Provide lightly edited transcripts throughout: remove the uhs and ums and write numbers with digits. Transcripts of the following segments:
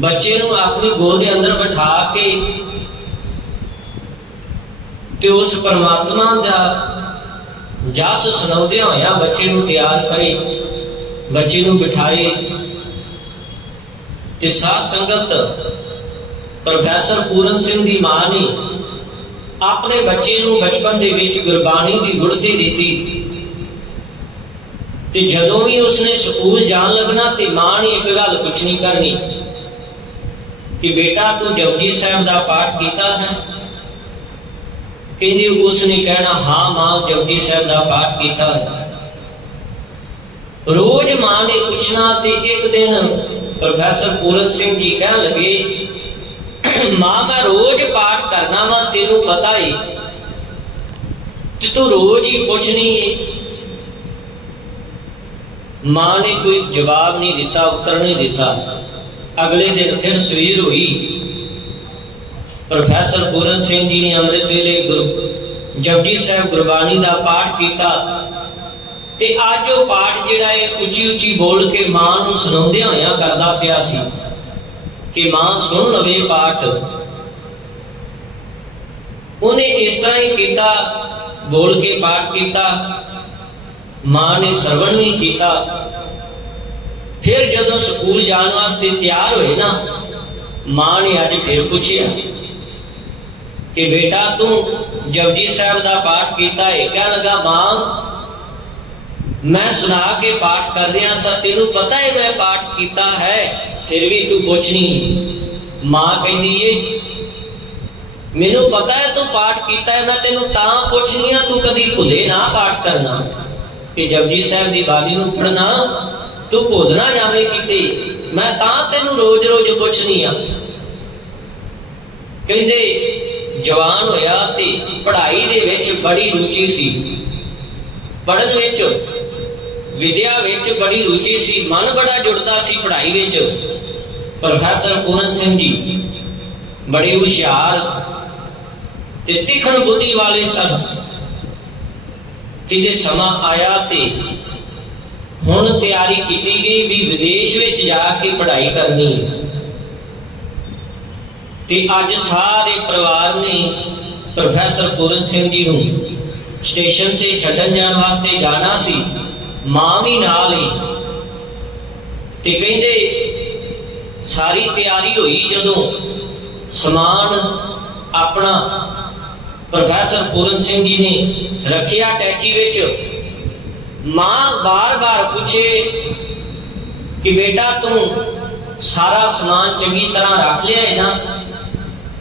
बच्चे नूं अपनी गोद के अंदर बिठा के ते उस परमात्मा का जस सुनाउंदियां होया बच्चे नूं तैयार करे, बच्चे नूं बिठाए ते साध संगत प्रोफैसर पूरन सिंह दी मां ने अपने बच्चे नूं बचपन दे विच गुरबाणी दी गुड़ती दी। ते जदों भी उसने स्कूल जान लगना ते मां ने एक गल पुछनी करनी कि बेटा तू जपजी साहब का पाठ किया है? कहंदी उसने कहना हाँ मां जपजी साहब का पाठ किया है। रोज मां ने पूछना ते एक दिन प्रोफैसर पूरन सिंह जी कह लगे मां मैं रोज पाठ करना वा, तेनू पता है ते तू रोज ही पूछनी है। मां ने कोई जवाब नहीं दिता, उत्तर नहीं दिता। अगले दिन फिर सवेर हुई, प्रोफैसर पूरन सिंह जी ने अमृत वेले जपजी साहब गुरबाणी का पाठ किया ते अज वो पाठ जिहड़ा है उची उची बोल के मां नूं सुणाउंदियां होइयां करदा पिया सी कि मां सुन लवे पाठ। उन्हें इस तरह ही किया, बोल के पाठ किया, मां ने श्रवण भी किया। फिर जदों स्कूल जाने वास्ते तैयार हुए ना, मां ने अज फिर पूछया कि बेटा तू जपजी साहब का पाठ किया है? कह लगा मां मैं सुना के पाठ कर रहा सा, तेनू पता है मैं पाठ किया है, फिर भी तू पूछनी। मां कहती है मैनू पता है तू पाठ किया है, मैं तेनू तां पूछनी हाँ तू कभी भुले ना पाठ करना कि जपजी साहब की बाणी नूं पढ़ना तू भुल ना जावे किते, मैं तां तेनू रोज रोज पूछनी हाँ। कहंदे जवान होया ते पढ़ाई दे विच बड़ी रुचि सी, पढ़न विच विद्या विच बड़ी रुचि सी, मन बड़ा जुड़ता सी पढ़ाई विच। प्रोफैसर पूरन सिंह जी बड़े हुशियार ते तिखण बुद्धि वाले सन। कि समा आया ते हुण तैयारी की गई भी विदेश विच जाके पढ़ाई करनी है। ते अज सारे परिवार ने प्रोफैसर पूरन सिंह जी नूं स्टेशन ते छड्डन जाण वास्ते जाना सी, मां भी नाल ही। ते कहंदे सारी तैयारी हुई, जदों समान अपना प्रोफैसर पूरन सिंह जी ने रखिया टैची विच, मां बार बार पूछे कि बेटा तू सारा समान चंगी तरह रख लिया है ना?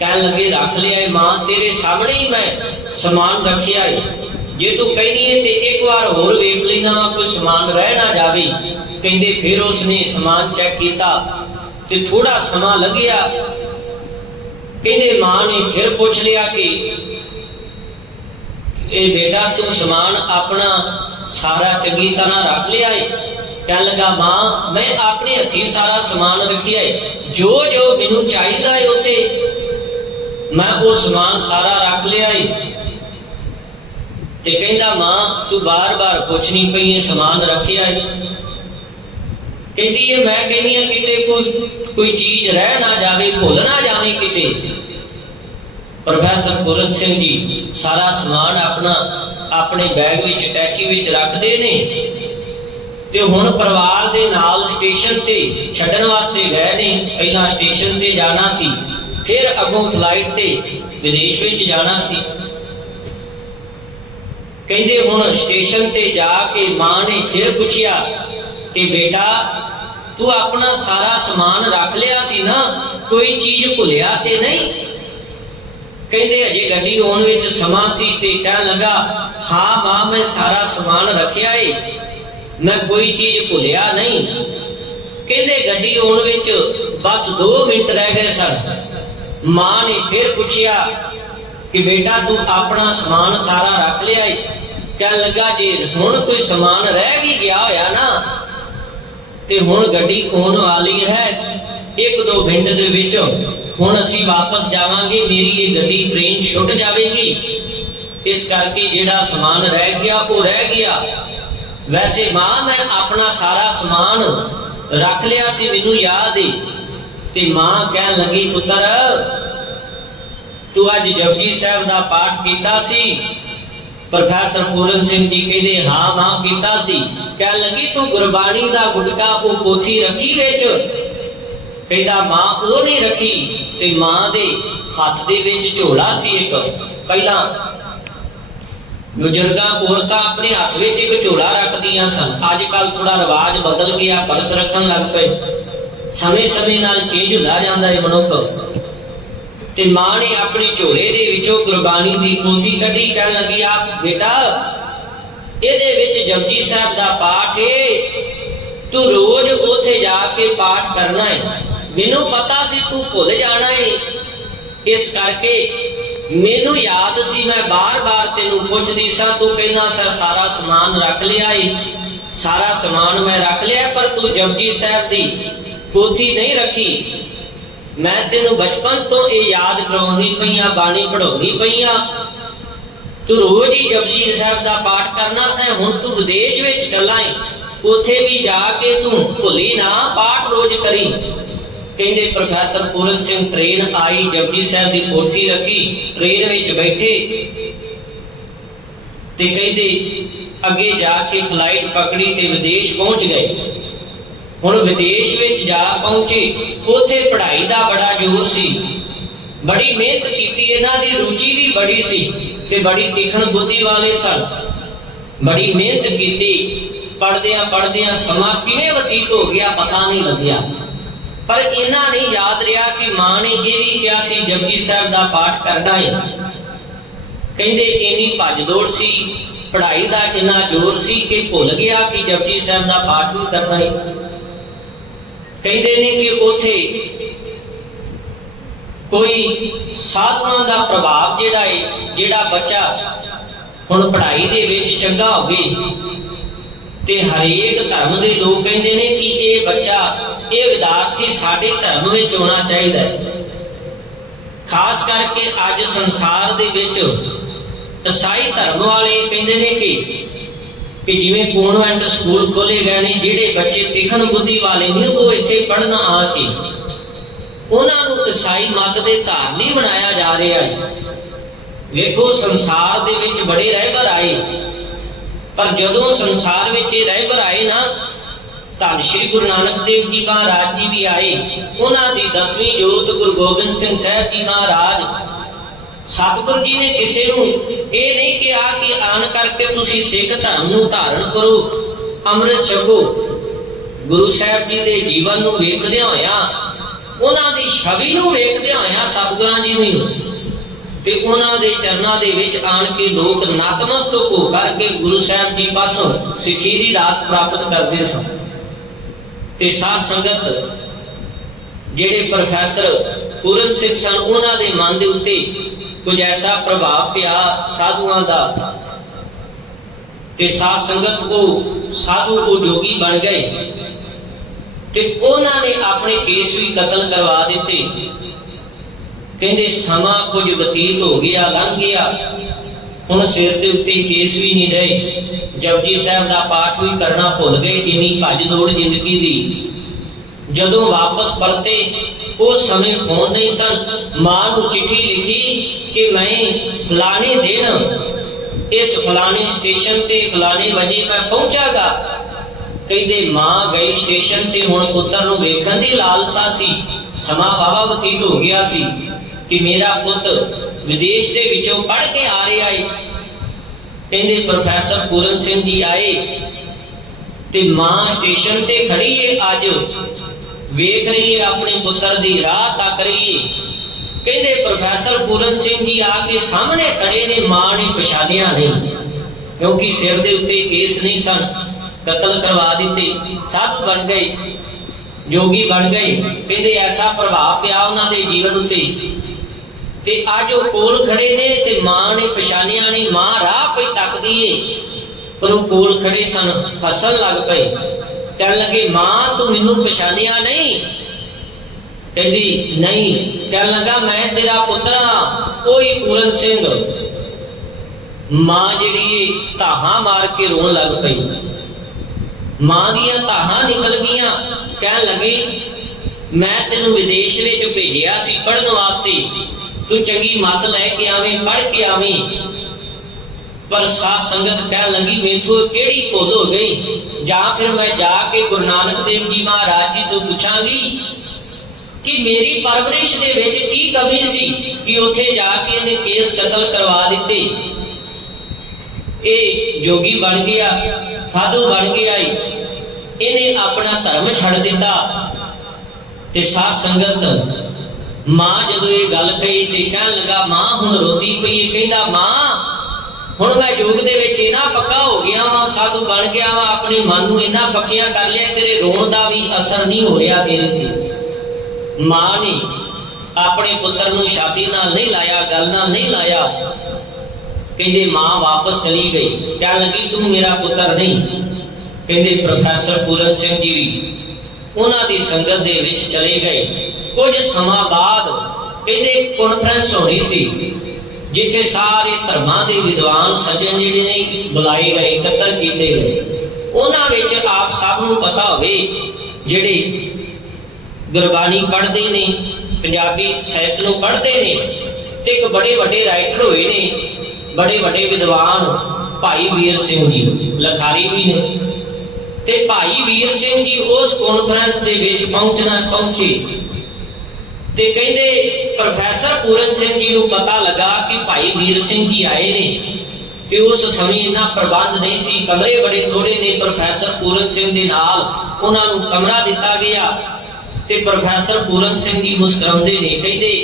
कह लगे रख लिया है मां, तेरे सामने ही मैं समान रखिया है, जे तू कहनी है तो एक बार होर वेख लेना वा कोई समान रह ना जावे। कहंदे फिर उसने समान चेक किया ते थोड़ा समा लग्या। कहंदे मां ने फिर पूछ लिया कि ए बेटा तू समान अपना सारा चंगी तरह रख लिया है? कह लगा मां मैं अपने हथी सारा समान रखिया है, जो जो मैनू चाहिए है उत्ते मैं वो समान सारा रख लिया है। ते कहंदा मां तू बार बार पूछनी पई है समान रखिया है? कहती है मैं कहनी है किते कोई चीज रह ना जावे, भुल ना जावे किते। प्रोफैसर पूरन सिंह जी सारा समान अपना अपने बैग विच टैची विच रखते ने ते हुण परिवार दे नाल स्टेशन ते छड्डण वास्ते गए ने। पहला स्टेशन ते जाना सी, फिर अगों फ्लाइट ते विदेश विच जाना सी। कहंदे हुण स्टेशन ते जाके मां ने फिर पूछया कि बेटा तू अपना सारा समान रख लिया सी ना, कोई चीज भुलिया ते नहीं? कहंदे अजे गड्डी आउण विच समा सी ते कह लगा हाँ मां मैं सारा समान रखिया है, मैं कोई चीज भुलिया नहीं। कहंदे गड्डी आउण विच बस 2 मिनट रह गए सन। मां ने फिर पूछया कि बेटा तू अपना समान सारा रख लिया है? कह लगा जे हुण कोई समान रह भी गया होया ना ते हुण गड्डी आउण वाली है, 1-2 मिनट दे विच हुण असीं वापस जावांगे, मेरी ये गड्डी ट्रेन छुट जाएगी, इस करके जिहड़ा समान रह गया वो रह गया। वैसे मां मैं अपना सारा समान रख लिया सी, मैनू याद है। ते मां कहन लगी, पुत्र तू अज जपजी साहब का पाठ किया सी? प्रोफैसर पूरन सिंह जी कहते हाँ मां किया सी। कह लगी तू गुरबाणी का गुटका वो पोथी रखी विच? कहता मां वो नहीं रखी। ते मां दे हथ दे विच झोला सी एक। पहला बुजुर्गां औरतां अपने हथ विच एक झोला रखदियां सन। अजकल थोड़ा रिवाज बदल गया, परस रखन लग पे। समय समय नाल चेंज हुंदा जांदा है मनुख। ते मां ने अपने झोले दे विचों गुरबाणी दी पोथी कढी। कहन लगी आप बेटा इहदे विच जपजी साहब दा पाठ है, तू रोज उथे जाके पाठ करना है। मैनू पता सी तू भुल जाना है, इस करके मैनू याद सी, मैं बार बार तेनू पुछदी सा, तू कहना सा सारा समान रख लिया है। सारा समान मैं रख लिया, पर तू जपजी साहब दी पोथी नहीं रखी। मैं तेनू बचपन तो ये याद करवाउंदी पई आ, बाणी पढ़ाउंदी पई आ, तू रोज ही जपजी साहब का पाठ करना से। हुण तू विदेश विच चला है, उथे भी जाके तू भुली ना, पाठ रोज करी। कहंदे प्रोफैसर पूरन सिंह ट्रेन आई, जपजी साहब की पोथी रखी, ट्रेन विच बैठे ते कहंदे अगे जाके फ्लाइट पकड़ी ते विदेश पहुंच गए। हुण विदेश विच जा पहुंचे, उथे पढ़ाई का बड़ा जोर सी, बड़ी मेहनत की, इन्हां दी रुचि भी बड़ी सी ते बड़ी तीखण बुद्धि वाले सन। बड़ी मेहनत की, पढ़दियां पढ़दियां समा किवें बतीत हो गया पता नहीं लग्या। पर इन्हां ने याद रहा कि मां ने यह भी कहा सी जपजी साहब का पाठ करना है। कहंदे इन्नी भज दौड़ सी, पढ़ाई का इन्ना जोर सी कि भुल गया कि जपजी साहब का पाठ भी करना है। कहते ने कि उथे कोई साधुआं का प्रभाव जिहड़ा है, जिहड़ा बच्चा हुण पढ़ाई दे विच चंगा होवे ते हरेक धर्म के लोग कहते हैं कि ये बच्चा, ये विद्यार्थी साडे धर्म विच होना चाहिए। खास करके अज संसार दे विच ईसाई धर्म वाले कहते हैं कि जिवें कॉन्वेंट स्कूल खोले गए ने, जिहड़े बच्चे तिखन बुद्धि वाले नहीं वो इत्थे पढ़ना आके उन्होंने ईसाई मत के धारनी बनाया जा रहा है। देखो संसार दे विच बड़े रहबर आए, पर जदों संसार विच रहबर आए ना, धन श्री गुरु नानक देव जी महाराज जी भी आए। उन्हां दी 10वीं जोत गुरु गोबिंद सिंह साहब जी महाराज, सतगुरु जी ने किसी को ये नहीं कहा कि आन करके तुसी सिख धर्म नूं धारण करो, अमृत छको। गुरु साहब जी के जीवन नूं वेखदे होया, उन्हां दी छवि नूं वेखदे होया सतगुरां जी नूं ते उन्हां दे चरनां दे विच आण के लोग नतमस्तक हो करके गुरु साहब जी पासों सिੱਖੀ दी दात प्राप्त करते सन। ते साध संगत जिहड़े प्रोफैसर पूरन सिंह सन, उन्हां दे मन दे उत्ते कुछ ऐसा प्रभाव पिया साधुआं दा ते साध संगत को साधु को जोगी बन गए ते उन्होंने अपने केस भी कतल करवा दिते। कहते समा कुछ बतीत हो गया, लंघ गया, हुण सिर के उत्ते केस भी नहीं रहे, जपजी साहब का पाठ भी करना भुल गए। इन्नी भज दौड़ जिंदगी दी। जदों वापस परते उस समय फोन नहीं सन, मां नूं चिट्ठी लिखी कि मैं फलाने दिन इस फलाने स्टेशन ते फलाने बजे मैं पहुंचागा। कहते मां गई स्टेशन ते, हुण पुत्र नूं वेखण दी लालसा सी, समा वावा बतीत हो गया सी कि मेरा पुत्र विदेश दे विचों पढ़ के आ रहा है। कहते प्रोफैसर पूरन सिंह जी आए ते मां स्टेशन ते खड़ी है, अज वेख रही है अपने पुत्र की राह तक रही है। कहते प्रोफैसर पूरन सिंह जी आके सामने खड़े ने, मां ने पछाणिया नहीं क्योंकि सिर के उत्ते केस नहीं सन, कतल करवा दिते, साधु बन गए, जोगी बन गए। कहते ऐसा प्रभाव पिया उन्होंने जीवन उत्ते ते अज वो कोल खड़े ने ते मां ने पछाणिया नहीं। मां राह पे तकदी है पर वो कोल खड़े सन, हसन लग पे, कह लगे मां तू मैनू पछाणिया नहीं? कहती नहीं। कह लगा मैं तेरा पुत्र हाँ, कोई पूरन सिंह। मां जी धाहां मार के रोन लग पई, मां दियां धाहां निकल गईयां। कह लगे मैं तेनों विदेश विच भेजिया सी पढ़न वास्ते, तू चंगी मत लैके आवें, पढ़ के आवें। पर साध संगत कह लगी मेथों केड़ी भुल हो गई, जां फिर मैं जाके गुरु नानक देव जी महाराज जी तो पूछांगी कि मेरी परवरिश दे विच की कमी सी कि उत्थे जाके इन्हें केस कतल करवा दिते। ये जोगी बन गया, साधु बन गया, इन्हें अपना धर्म छड़ दिता। ते साध संगत मां जदों ये गल कही ते कहन लगा मां हुण रोंदी पई, कहंदा मां हुण मैं योग दे विच इन्ना पक्का हो गया वां, साधु बन गया वां, अपने मन नूं इन्ना पक्किया कर लिया, तेरे रोण दा भी असर नहीं हो रहा मेरे ते। मां ने अपने पुत्र नूं छाती नाल नहीं लाया, गल नाल नहीं लाया, कहंदे मां वापस चली गई। कहन लगी तू मेरा पुत्र नहीं। कहंदे प्रोफैसर पूरन सिंह जी उन्हां दी संगत दे विच चले गए। कुछ समा बाद कहंदे कॉन्फ्रेंस होनी सी जिथे सारे धर्मां दे विद्वान सज्जन जिहड़े ने बुलाए गए, इकट्ठे कीते गए। उन्हां विच आप सब नूं पता होवे जिहड़े गुरबाणी पढ़दे ने, पंजाबी साहित्य नूं पढ़दे ने, ते एक बड़े वड्डे राइटर होए ने, बड़े वड्डे विद्वान भाई वीर सिंह जी लखारी भी ने। ते भाई वीर सिंह जी उस कॉन्फ्रेंस दे विच पहुंचे ते कहंदे प्रोफैसर पूरन सिंह जी नूं पता लगा कि भाई वीर सिंह जी आए ने। ते उस समय इन्ना प्रबंध नहीं सी, कमरे बड़े थोड़े ने। प्रोफैसर पूरन सिंह दे नाल उन्हां नूं कमरा दिता गया ते प्रोफैसर पूरन सिंह जी मुस्कुराउंदे ने, कहंदे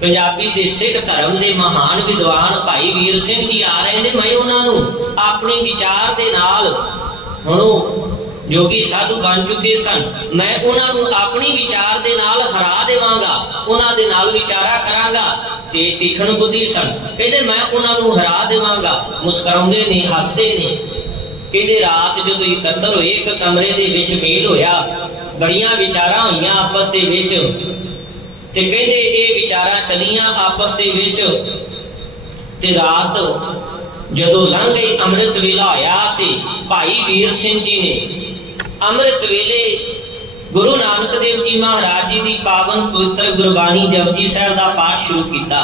पंजाबी दे सिख धर्म दे महान विद्वान भाई वीर सिंह जी आ रहे ने, मैं उन्हां नूं अपने विचार दे नाल, हुण जोगी साधु बन चुके सन, मैं उन्हां नूं अपनी विचार दे नाल हरा देवांगा, उन्हां दे नाल विचारा करांगा। ते तीखण बुद्धि सन, कहंदे मैं उन्हां नूं हरा देवांगा। मुस्कुराउंदे ने, हसदे ने। कहंदे रात जदों इकत्तर होए, एक कमरे दे विच मेल होया, बड़ियां विचारां होईयां आपस दे विच। ते कहंदे ये विचारां चलियां आपस दे विच। ते रात जदों लंघ गई, अमृत वेला होया ते भाई वीर सिंह जी ने अमृत वेले गुरु नानक देव जी महाराज जी की पावन पवित्र गुरबाणी जपजी साहब का पाठ शुरू किया।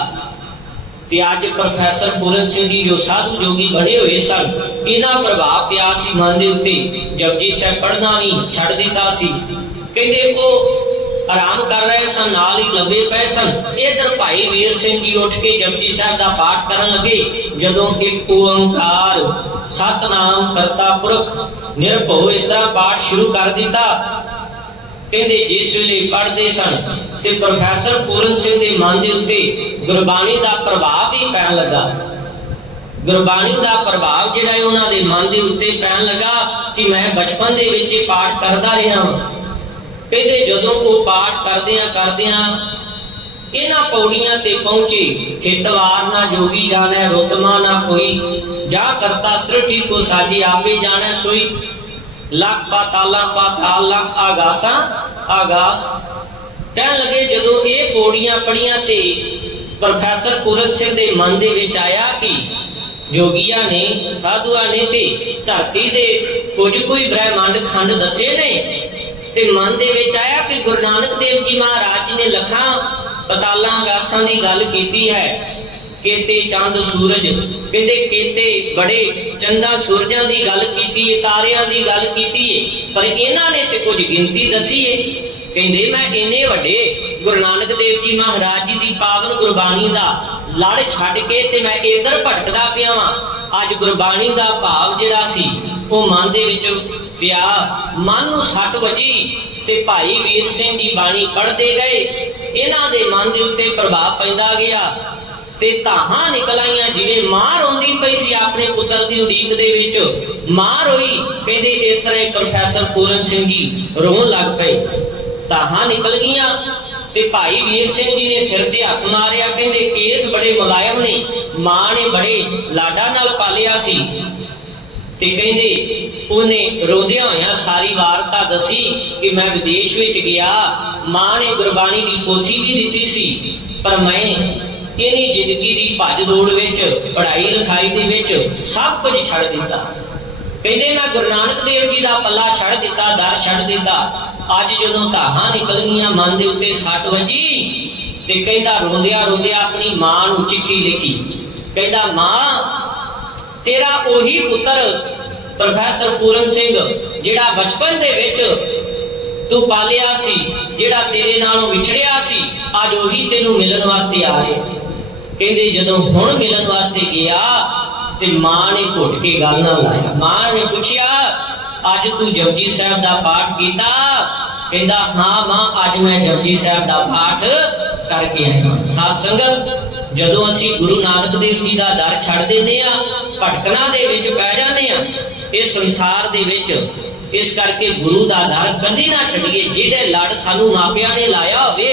ते अज प्रोफैसर पूरन सिंह जी जो साधु जोगी बने हुए सन, इन्हां प्रभाव पिया सी मन दे उत्ते, जपजी साहब पढ़ना भी छड़ दिता सी। कहंदे वो आराम कर रहे सन, नाल ही लंबे पे सन। इधर भाई वीर सिंह जी उठ के जपजी साहब का पाठ करन लगे। जदों एक ओंकार सतनाम करता पुरख निरभव इस तरह पाठ शुरू कर दिता। कहंदे जिस वेले पढ़ते सन ते प्रोफैसर पूरन सिंह दे मन दे उत्ते गुरबाणी दा प्रभाव भी पैण लगा। गुरबाणी दा प्रभाव जिहड़ा है उन्हां दे मन दे उत्ते पैण लगा कि मैं बचपन दे विच पाठ करदा रहा हां। कहते जदों वो पाठ करदियां इन्हां पौड़ियां ते पहुंचे, खेतवार ना जोगी जाने रुतमा ना कोई, जा करता सृष्टि को साजी आपे जाने सोई, लख पाताला पाताल लख आगासा आगास। कहन लगे जदों ये पौड़ियां पढ़ियां ते प्रोफैसर पूरन सिंह दे मन दे विच आया कि जोगियां ने, साधुआं ने ते धरती दे कुछ कोई ब्रह्मंड खंड दसे ने। ते मन दे विच आया कि गुरु नानक देव जी महाराज जी ने लखां पतालां आगासां दी गल कीती है। केते चंद सूरज, कहंदे केते बड़े चंदा सूरजां दी गल कीती है, तारियां दी गल कीती है, पर इन्हां ने ते कुछ गिनती दसी है। कहंदे मैं इन्ने वड्डे गुरु नानक देव जी महाराज जी दी पावन गुरबाणी दा लड़ छड्ड के ते मैं इधर भटकदा पिया वां। अज गुरबाणी दा भाव जिहड़ा सी वो मन दे विच पिया, मन नूं सट वजी ते भाई वीर सिंह जी बाणी पढ़ते गए। इन्हां दे मन दे उत्ते प्रभाव पैंदा गया ते ताहां निकल आईयां जिवें मां रोंदी पई सी अपने पुत्र दी उड़ीक दे विच। मां रोई, कहंदे इस तरह प्रोफैसर पूरन सिंह जी रोण लग पे। ताहां निकल गईयां ते भाई वीर सिंह जी ने सिर ते हथ मारिया। कहंदे केस बड़े मुलायम ने, मां ने बड़े लाडा नाल पालिया सी। ते कहंदे उन्हें रोंदियां होइयां सारी वारता दसी कि मैं विदेश विच गया, मां ने गुरबाणी की पोथी भी दिती सी, पर मैं इन्हीं जिंदगी की भज दौड़ विच, पढ़ाई लिखाई दे विच सब कुछ छड़ दिता। कहंदे मैं गुरु नानक देव जी का पल्ला छड़ दिता, दर छड़ दिता। अज जदों धाहां निकल गईयां मन दे उत्ते सट वजी ते कहंदा रोंदिया रोंदिया अपनी मां नूं चिट्ठी लिखी। कहंदा मां तेरा ओही पुत्र प्रोफैसर पूरन सिंह जिहड़ा बचपन दे विच तू पालिया सी, जिहड़ा तेरे नालों विछड़िया सी, अज ओही तेनू मिलन वास्ते आ रहा। कहंदे जदों हुण मिलन वास्ते गया ते मां ने घुट के गल ना लाया। मां ने पूछया अज तू जपजी साहब दा पाठ कीता? कहंदा हाँ मां अज मैं जपजी साहब दा पाठ करके आया। साध संगत जदों असीं गुरु नानक देव जी दा दर छड़ दिंदे आ, भटकना दे विच पै जांदे आ इस संसार दे विच, इस करके गुरु दा दर कदी ना छड्डीए। जिहड़े लड़ सानू मापियां ने लाया होवे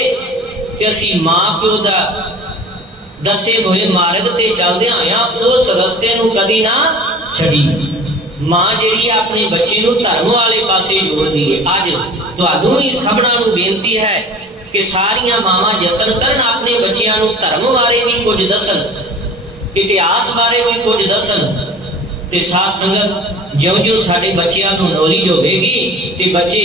ते असीं मां प्यो दा दसे होए मार्ग ते चलदे आया उस रस्ते नूं कदी ना छड्डीए। मां जिहड़ी अपने बच्चे नूं धर्म वाले पासे जोड़दी है। अज तुहानूं भी सबना नूं बेनती है कि सारियां मावां यतन करन अपने बच्चियां नूं धर्म बारे भी कुछ दसन, इतिहास बारे भी कुछ दसन। ते साध संगत ज्यों-ज्यों साडे बच्चियां नूं नॉलेज होवेगी ते बच्चे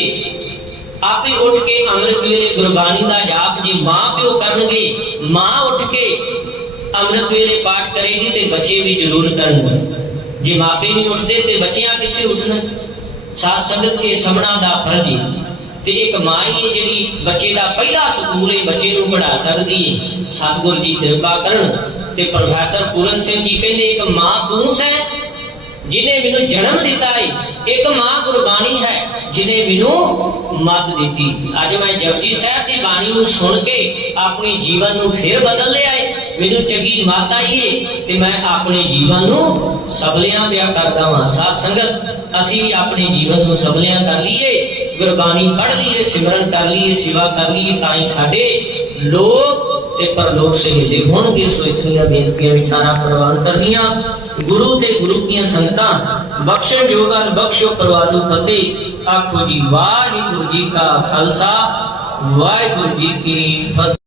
आपे उठ के अमृत वेले गुरबाणी दा जाप जी मां प्यो करनगे, मां उठ के अमृत वेले पाठ करेगी ते बच्चे भी जरूर करनगे। जे मापे नहीं उठते तो बच्चियां किथे उठन। साध संगत के सबना दा फर्ज है ते एक मां ही है जिहड़ी बच्चे दा पहला स्कूल है बच्चे नूं पढ़ा सकदी है। सतगुरु जी किरपा करन ते प्रोफैसर पूरन सिंह जी कहंदे एक मां तू सै जिन्हें मैनू जन्म दिता है, एक मां गुरबाणी है जिन्हें मैनू मत दी। अज मैं जपजी साहब की बाणी नूं सुन के अपने जीवन नूं फिर बदल लिया है। मैनू चंगी मत आई है ते मैं अपने जीवन नूं सबलियां दिया करदा वां। साध संगत असीं भी अपने जीवन नूं सबलियां कर लीए, गुरबाणी पढ़ लीए, सिमरन कर लीए, सेवा कर लीए, ताई साडे लोक ते परलोक सहेजे होणगे। सो इतनियां बेनतियां विचारां प्रवान करनियां। गुरु ते गुरु की संगतां बख्शण जोगन बख्शो परवानू फतेह। आखो जी वाहिगुरु जी का खालसा वाहिगुरु जी की फतेह।